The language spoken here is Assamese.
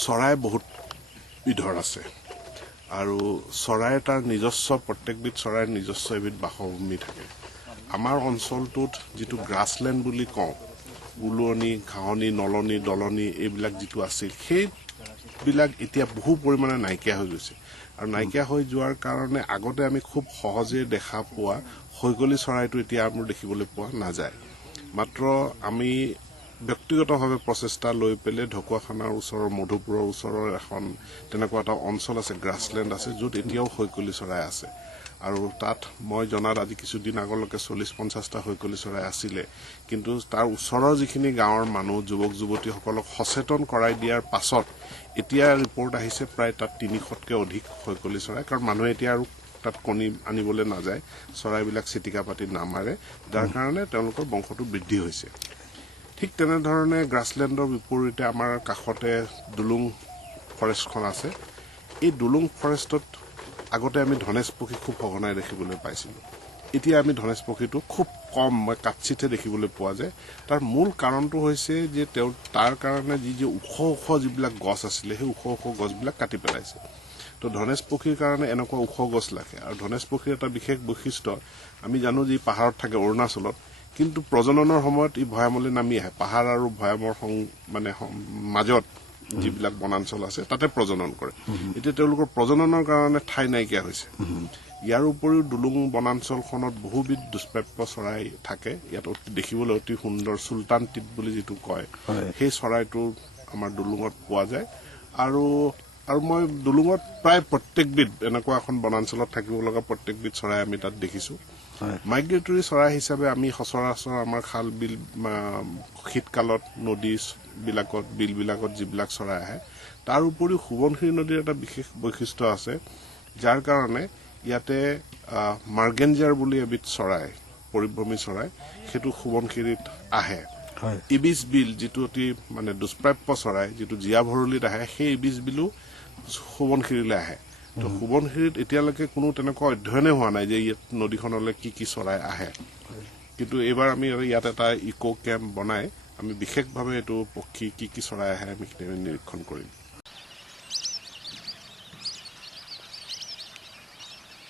চৰাই বহুত বিধৰ আছে আৰু চৰাই তাৰ নিজস্ব প্ৰত্যেকবিধ চৰাইৰ নিজস্ব এবিধ বাসভূমি থাকে আমাৰ অঞ্চলটোত যেটো গ্ৰাছল্যান্ড বুলি কওঁ উলনি ঘাঁহনি নলনি দলনি এইবিলাক যেটো আছিল সেইবিলাক এতিয়া বহু পৰিমাণে নাইকিয়া হৈ গৈছে আৰু নাইকিয়া হৈ যোৱাৰ কাৰণে আগতে আমি খুব সহজে দেখা পোৱা হৈগলি চৰাইটো এতিয়া আমি দেখিবলৈ পোৱা নাযায় মাত্ৰ আমি ব্যক্তিগতভাৱে প্ৰচেষ্টা লৈ পেলে ঢকুৱাখানাৰ ওচৰৰ মধুপুৰৰ ওচৰৰ এখন তেনেকুৱা এটা অঞ্চল আছে গ্ৰাছল্যান্ড আছে য'ত এতিয়াও হৈগলি চৰাই আছে আৰু তাত মই জনাত আজি কিছুদিন আগলৈকে 40-50টা হৈগলি চৰাই আছিলে কিন্তু তাৰ ওচৰৰ যিখিনি গাঁৱৰ মানুহ যুৱক যুৱতীসকলক সচেতন কৰাই দিয়াৰ পাছত এতিয়া ৰিপৰ্ট আহিছে প্ৰায় তাত 300তকৈ অধিক হৈগলি চৰাই কাৰণ মানুহে এতিয়া আৰু তাত কণী আনিবলৈ নাযায় চৰাইবিলাক চিটিকা পাতি নামাৰে যাৰ কাৰণে তেওঁলোকৰ বংশটো বৃদ্ধি হৈছে ঠিক তেনেধৰণে গ্ৰাছল্যান্ডৰ বিপৰীতে আমাৰ কাষতে দুলুং ফৰেষ্টখন আছে এই দুলুং ফৰেষ্টত আগতে আমি ধনেশ পক্ষী খুব সঘনাই দেখিবলৈ পাইছিলোঁ এতিয়া আমি ধনেশ পক্ষীটো খুব কম কাটচিতে দেখিবলৈ পোৱা যায় তাৰ মূল কাৰণটো হৈছে যে তাৰ কাৰণে যি ওখ ওখ যিবিলাক গছ আছিলে সেই ওখ ওখ গছবিলাক কাটি পেলাইছে তো ধনেশ পক্ষীৰ কাৰণে এনেকুৱা ওখ গছ লাগে আৰু ধনেশ পক্ষীৰ এটা বিশেষ বৈশিষ্ট্য আমি জানো যে পাহাৰত থাকে অৰুণাচলত কিন্তু প্ৰজননৰ সময়ত ই ভয়ামলৈ নামি আহে পাহাৰ আৰু ভয়ামৰ মানে মাজত যিবিলাক বনাঞ্চল আছে তাতে প্ৰজনন কৰে এতিয়া তেওঁলোকৰ প্ৰজননৰ কাৰণে ঠাই নাইকিয়া হৈছে ইয়াৰ উপৰিও দুলুং বনাঞ্চলখনত বহুবিধ দুষ্প্ৰাপ্য চৰাই থাকে ইয়াত দেখিবলৈ অতি সুন্দৰ সুলতান টিপ বুলি যেটো কয় সেই চৰাইটো আমাৰ দুলুঙত পোৱা যায় আৰু মই দুলুঙত প্ৰায় প্ৰত্যেকবিধ এনেকুৱা এখন বনাঞ্চলত থাকিব লগা প্ৰত্যেকবিধ চৰাই আমি তাত দেখিছো migratory চৰাই হিচাপে আমি সচৰাচৰ আমাৰ খাল বিল শীতকালত নদী বিলাকত বিল বিলাকত যিবিলাক চৰাই আহে তাৰ উপৰিও সুবনখিৰি নদীৰ এটা বিশেষ বৈশিষ্ট্য আছে যাৰ কাৰণে ইয়াতে মাৰ্গেঞ্জাৰ বুলি এবিধ চৰাই পৰিভ্ৰমী চৰাই সেইটো সুবনখিৰিত আহে ইবিছ বিল যেটো অতি মানে দুষ্প্ৰাপ্য চৰাই যেটো জিয়া ভৰলিত আহে সেই ইবিছ বিলু সুবনখিৰিলৈ আহে তো সুবনখিৰিত এতিয়ালৈকে কোনো তেনেকুৱা অধ্যয়নে হোৱা নাই যে ইয়াত নদীখনলৈ কি চৰাই আহে কিন্তু এবাৰ আমি ইয়াত এটা ইকো কেম্প বনাই আমি বিশেষভাৱে এটো পক্ষী কি চৰাই আহে আমি নিৰীক্ষণ কৰিম